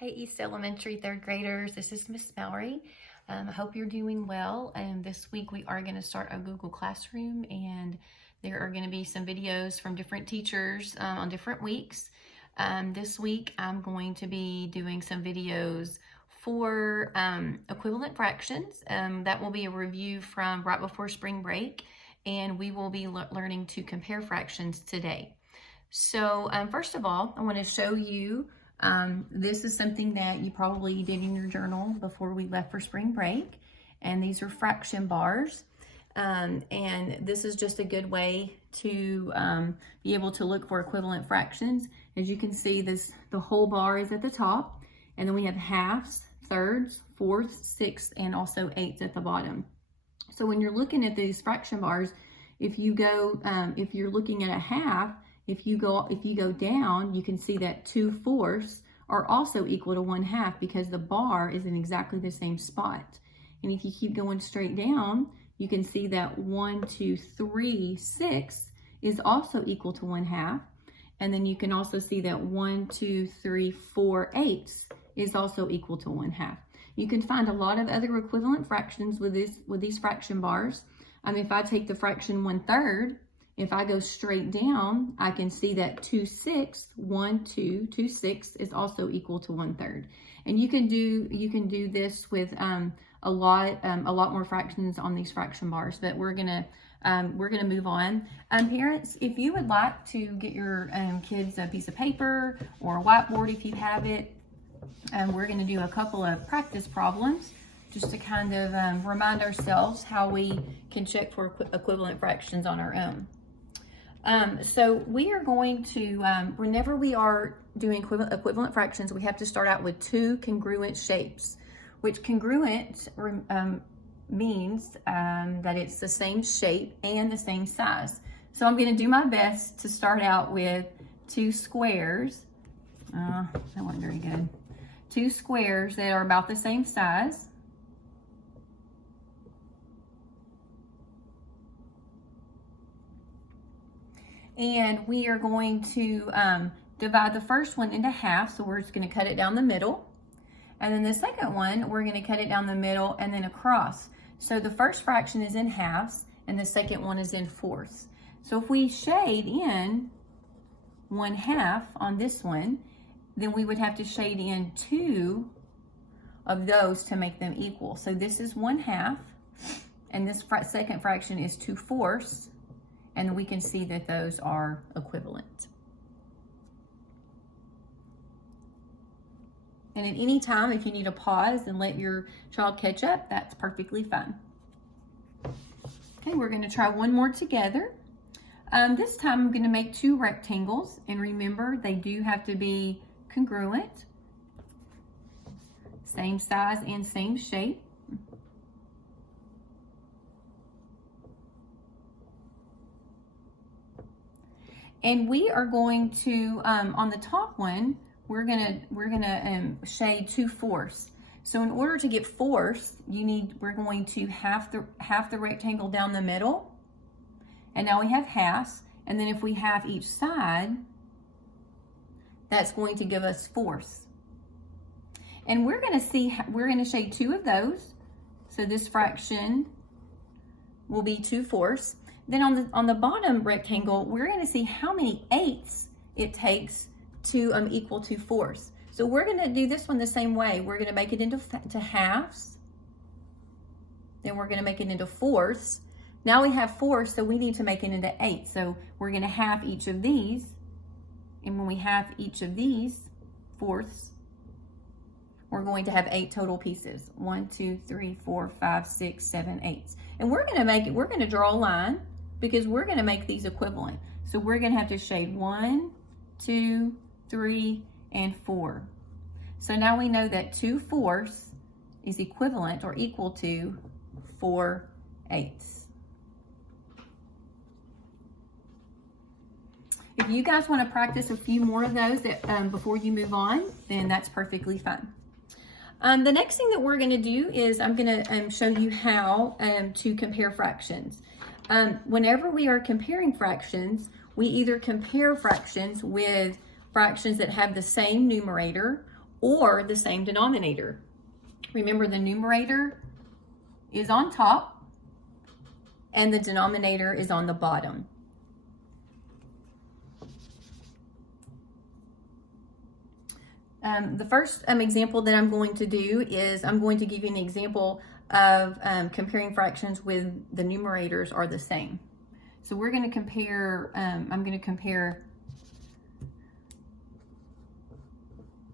Hey, East Elementary third graders, this is Miss Mallory. I hope you're doing well. And this week we are going to start a Google Classroom, and there are going to be some videos from different teachers on different weeks. This week I'm going to be doing some videos for equivalent fractions. That will be a review from right before spring break, and we will be learning to compare fractions today. So first of all, I want to show you this is something that you probably did in your journal before we left for spring break, and these are fraction bars, and this is just a good way to be able to look for equivalent fractions. As you can see, the whole bar is at the top, and then we have halves, thirds, fourths, sixths, and also eighths at the bottom. So when you're looking at these fraction bars, if you're looking at a half, if you go down, you can see that 2/4 are also equal to 1/2 because the bar is in exactly the same spot. And if you keep going straight down, you can see that 1, 2, 3, 6 is also equal to 1/2. And then you can also see that 1, 2, 3, 4 eighths is also equal to 1/2. You can find a lot of other equivalent fractions with these fraction bars. If I take the fraction 1/3, if I go straight down, I can see that 2/6, 1, 2, 2/6 is also equal to 1/3. And you can do this with a lot more fractions on these fraction bars, but we're gonna move on. Parents, if you would like to get your kids a piece of paper or a whiteboard if you have it, we're gonna do a couple of practice problems just to kind of remind ourselves how we can check for equivalent fractions on our own. So we are going to, whenever we are doing equivalent fractions, we have to start out with two congruent shapes, which congruent means that it's the same shape and the same size. So I'm going to do my best to start out with two squares. That wasn't very good. Two squares that are about the same size. And we are going to divide the first one into half, so we're just going to cut it down the middle. And then the second one, we're going to cut it down the middle and then across. So the first fraction is in halves, and the second one is in fourths. So if we shade in 1/2 on this one, then we would have to shade in 2 of those to make them equal. So this is 1/2, and this second fraction is 2/4. And we can see that those are equivalent. And at any time, if you need to pause and let your child catch up, that's perfectly fine. Okay, we're going to try one more together. This time I'm going to make two rectangles, and remember, they do have to be congruent, same size and same shape. And we are going to, on the top one, we're gonna shade 2/4. So in order to get fourths, we're going to half the rectangle down the middle, and now we have halves. And then if we half each side, that's going to give us fourths. And we're gonna shade 2 of those. So this fraction will be 2/4. Then on the bottom rectangle, we're going to see how many eighths it takes to equal 2/4. So we're going to do this one the same way. We're going to make it into halves. Then we're going to make it into fourths. Now we have fourths, so we need to make it into eighths. So we're going to half each of these. And when we half each of these fourths, we're going to have 8 total pieces. 1, 2, 3, 4, 5, 6, 7, 8. And we're going to draw a line, because we're going to make these equivalent. So we're going to have to shade 1, 2, 3, and 4. So now we know that 2/4 is equivalent or equal to 4/8. If you guys want to practice a few more of those before you move on, then that's perfectly fine. The next thing that we're going to do is I'm going to show you how to compare fractions. Whenever we are comparing fractions, we either compare fractions with fractions that have the same numerator or the same denominator. Remember, the numerator is on top and the denominator is on the bottom. The first example that I'm going to do is I'm going to give you an example of comparing fractions with the numerators are the same. So we're going to compare, I'm going to compare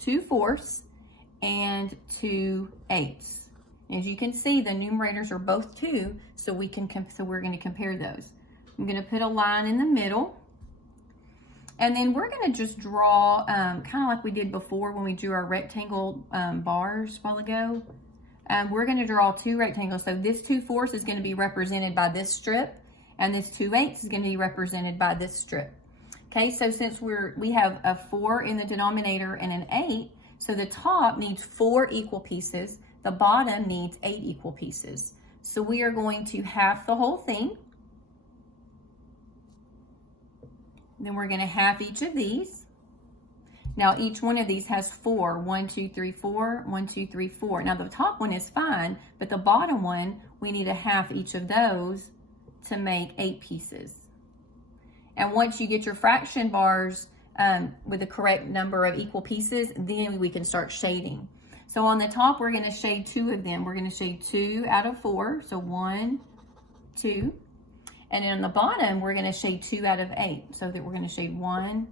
2/4 and 2/8. As you can see, the numerators are both 2, so we're going to compare those. I'm going to put a line in the middle. And then we're going to just draw, kind of like we did before when we drew our rectangle bars a while ago. We're going to draw 2 rectangles. So this 2/4 is going to be represented by this strip, and this 2/8 is going to be represented by this strip. Okay, so since we have a 4 in the denominator and an 8, so the top needs 4 equal pieces, the bottom needs 8 equal pieces. So we are going to half the whole thing. Then we're going to half each of these. Now each one of these has 4. 1, 2, 3, 4. 1, 2, 3, 4. Now the top one is fine, but the bottom one, we need to half each of those to make 8 pieces. And once you get your fraction bars with the correct number of equal pieces, then we can start shading. So on the top, we're going to shade 2 of them. We're going to shade 2 out of 4. So 1, 2. And then on the bottom, we're going to shade 2 out of 8. So that we're going to shade 1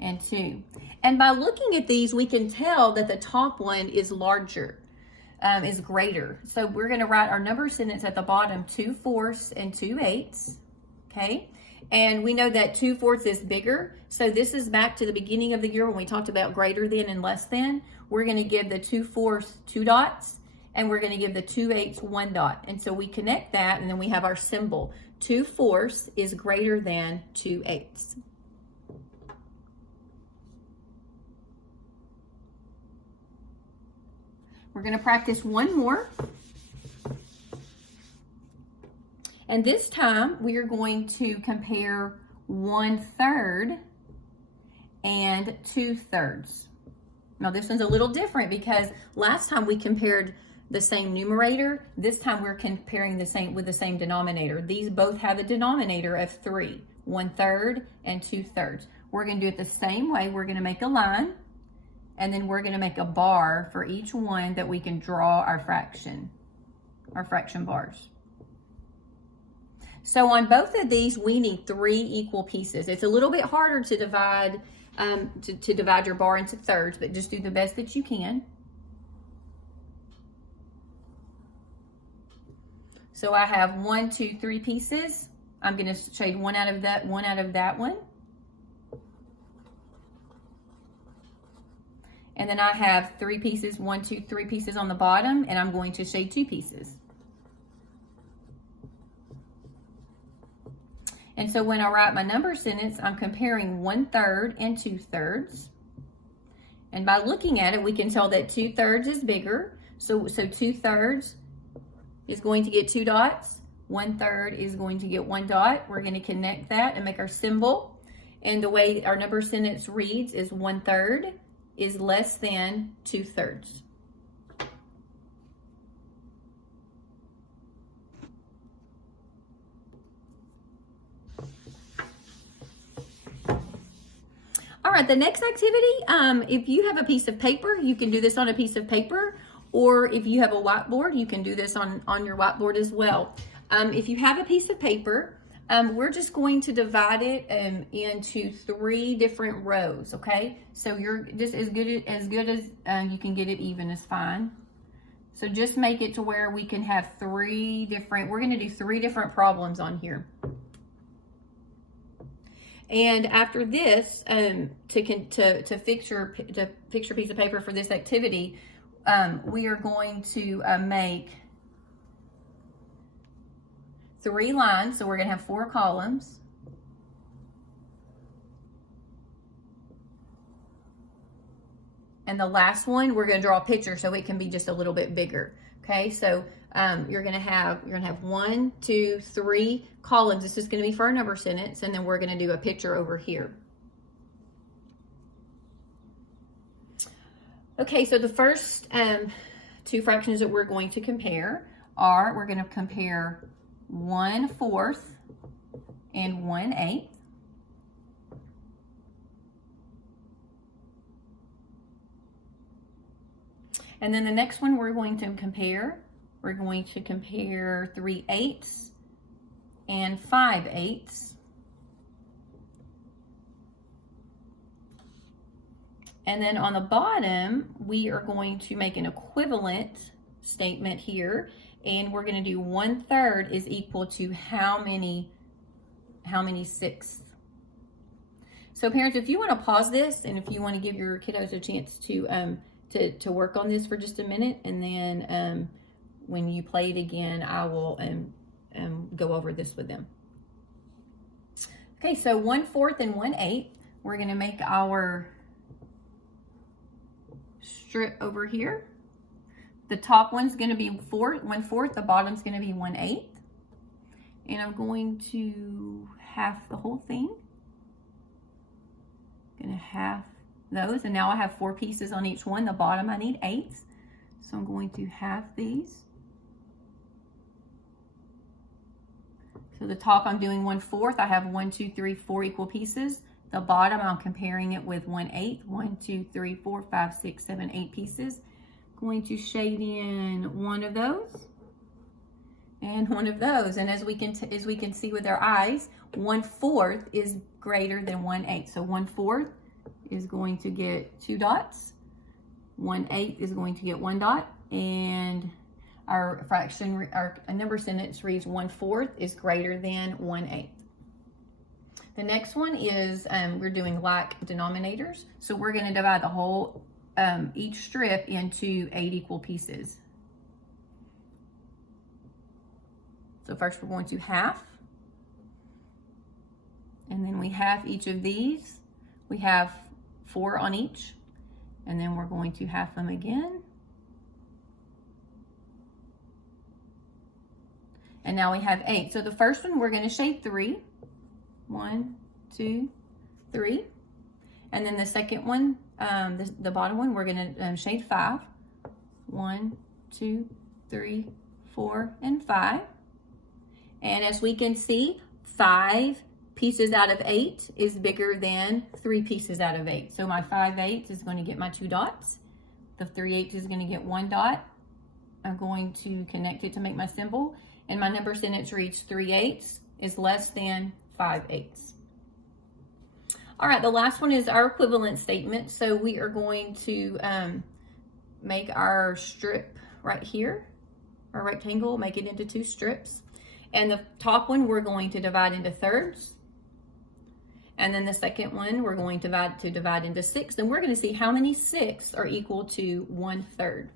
and 2. And by looking at these, we can tell that the top one is larger, is greater. So we're going to write our number sentence at the bottom, 2/4 and 2/8. Okay. And we know that 2/4 is bigger. So this is back to the beginning of the year when we talked about greater than and less than. We're going to give the 2/4 2 dots, and we're going to give the 2/8 1 dot. And so we connect that, and then we have our symbol. 2/4 is greater than 2/8. We're going to practice one more. And this time we are going to compare 1/3 and 2/3. Now this one's a little different because last time we compared the same numerator. This time we're comparing with the same denominator. These both have a denominator of 3, 1/3 and 2/3. We're going to do it the same way. We're going to make a line, and then we're going to make a bar for each one that we can draw our fraction bars. So on both of these, we need 3 equal pieces. It's a little bit harder to divide divide your bar into thirds, but just do the best that you can. So I have 1, 2, 3 pieces. I'm going to shade one out of that one. And then I have 3 pieces, 1, 2, 3 pieces on the bottom, and I'm going to shade 2 pieces. And so when I write my number sentence, I'm comparing 1/3 and 2/3. And by looking at it, we can tell that 2/3 is bigger. So 2/3 is going to get 2 dots. 1/3 is going to get 1 dot. We're going to connect that and make our symbol. And the way our number sentence reads is 1/3 is less than 2/3. All right, the next activity, if you have a piece of paper, you can do this on a piece of paper, or if you have a whiteboard, you can do this on your whiteboard as well. If you have a piece of paper, we're just going to divide it into 3 different rows, okay? So you're just as good as you can get it even is fine. So just make it to where we can have 3 different, we're gonna do 3 different problems on here. And after this, to fix your piece of paper for this activity, we are going to make 3 lines. So we're going to have 4 columns. And the last one, we're going to draw a picture so it can be just a little bit bigger. Okay, so you're gonna have 1, 2, 3 columns. This is gonna be for our number sentence, and then we're gonna do a picture over here. Okay, so the first two fractions that we're going to compare are, we're going to compare 1/4 and 1/8. And then the next one we're going to compare 3/8 and 5/8. And then on the bottom, we are going to make an equivalent statement here, and we're going to do 1/3 is equal to how many sixths. So parents, if you want to pause this, and if you want to give your kiddos a chance to work on this for just a minute, and then when you play it again, I will go over this with them. Okay, so 1/4 and 1/8. We're going to make our strip over here. The top one's going to be 1/4. The bottom's going to be 1/8. And I'm going to half the whole thing. Going to half those, and now I have 4 pieces on each one. The bottom I need 8, so I'm going to half these. So the top I'm doing 1/4. I have 1, 2, 3, 4 equal pieces. The bottom I'm comparing it with 1/8. 1, 2, 3, 4, 5, 6, 7, 8 pieces. Going to shade in one of those and one of those, and as we can see with our eyes, 1/4 is greater than 1/8. So 1/4 is going to get 2 dots. 1/8 is going to get 1 dot, and our number sentence reads 1/4 is greater than 1/8. The next one is we're doing like denominators, so we're going to divide the whole each strip into 8 equal pieces. So first we're going to half, and then we half each of these. We have 4 on each, and then we're going to half them again. And now we have 8. So the first one we're going to shade 3. 1, 2, 3. And then the second one, the bottom one, we're going to shade 5. 1, 2, 3, 4, and 5. And as we can see, 5 pieces out of 8 is bigger than 3 pieces out of 8. So my 5/8 is going to get my 2 dots. The 3/8 is going to get 1 dot. I'm going to connect it to make my symbol. And my number sentence reads 3/8 is less than 5/8. All right, the last one is our equivalent statement. So we are going to make our strip right here, our rectangle, make it into 2 strips. And the top one we're going to divide into thirds. And then the second one we're going to divide into 6. And we're going to see how many 6 are equal to 1/3.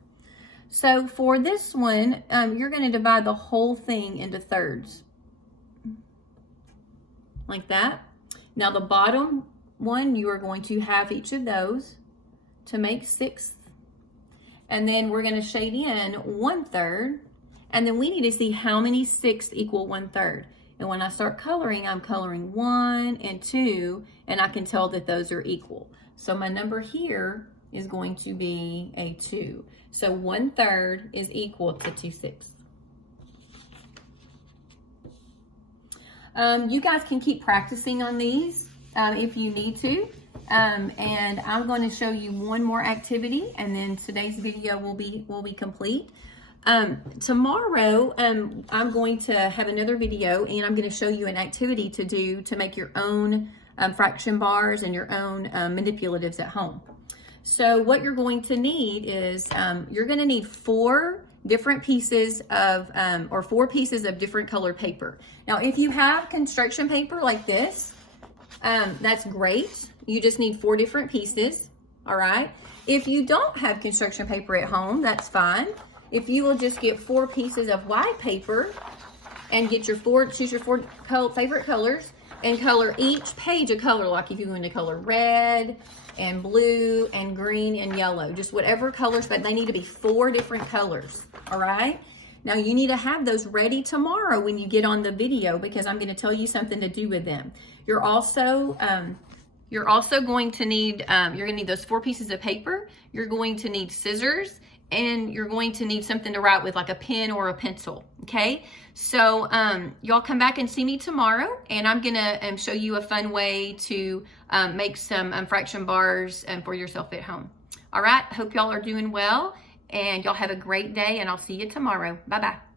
So for this one, you're going to divide the whole thing into thirds. Like that. Now the bottom one, you are going to half each of those to make 6. And then we're going to shade in 1/3. And then we need to see how many 6 equal 1/3. And when I start coloring, I'm coloring 1 and 2, and I can tell that those are equal. So my number here is going to be a 2. So 1/3 is equal to 2/6. You guys can keep practicing on these if you need to. And I'm going to show you one more activity, and then today's video will be complete. Tomorrow, I'm going to have another video, and I'm going to show you an activity to do to make your own fraction bars and your own manipulatives at home. So what you're going to need is, you're going to need 4 different pieces of, or 4 pieces of different colored paper. Now, if you have construction paper like this, that's great. You just need 4 different pieces, all right? If you don't have construction paper at home, that's fine. If you will just get 4 pieces of white paper and get choose your 4 favorite colors and color each page a color, like if you're going to color red and blue and green and yellow, just whatever colors, but they need to be 4 different colors, all right? Now you need to have those ready tomorrow when you get on the video, because I'm going to tell you something to do with them. You're also You're also going to need, you're gonna need those 4 pieces of paper. You're going to need scissors, and you're going to need something to write with, like a pen or a pencil, okay? So y'all come back and see me tomorrow, and I'm gonna show you a fun way to make some fraction bars for yourself at home. All right, hope y'all are doing well, and y'all have a great day, and I'll see you tomorrow. Bye-bye.